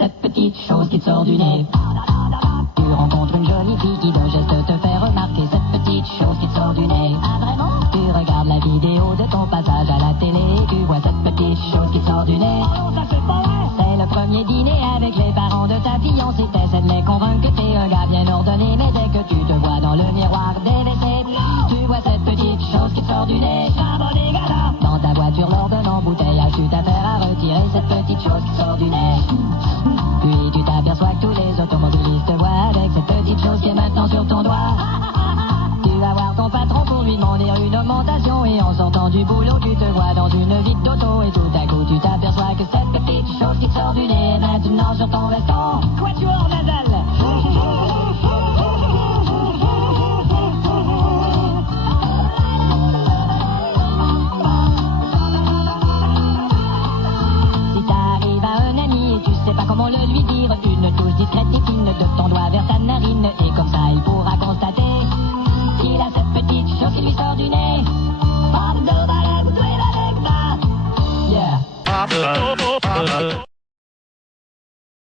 cette petite chose qui te sort du nez. Tu rencontres une jolie fille qui d'un geste te fait remarquer cette petite chose qui te sort du nez. Ah vraiment? Tu regardes la vidéo de ton passage à la télé et tu vois cette petite chose qui te sort du nez. Oh non, ça c'est pas vrai! C'est le premier dîner avec les parents de ta fiancée. T'essaies de les convaincre que t'es un gars bien ordonné, mais dès que tu te vois dans le miroir des WC, tu vois cette petite chose qui te sort du nez. Dans ta voiture lors d'un embouteillage, tu t'affaires à retirer cette petite chose qui sort du nez. Puis tu t'aperçois que tous les automobilistes te voient avec cette petite chose qui est maintenant sur ton doigt. Tu vas voir ton patron pour lui demander une augmentation et en sortant du boulot tu te vois dans une vitre d'auto et tout à coup tu t'aperçois que cette petite chose qui te sort du nez est maintenant sur ton veston. Quatuor nasal. Si t'arrives à un ami et tu sais pas comment le lui dire, une touche discrète et fine de ton doigt vers ta narine et comme ça il pourra constater qu'il a cette petite chose qui lui sort du nez. Yeah.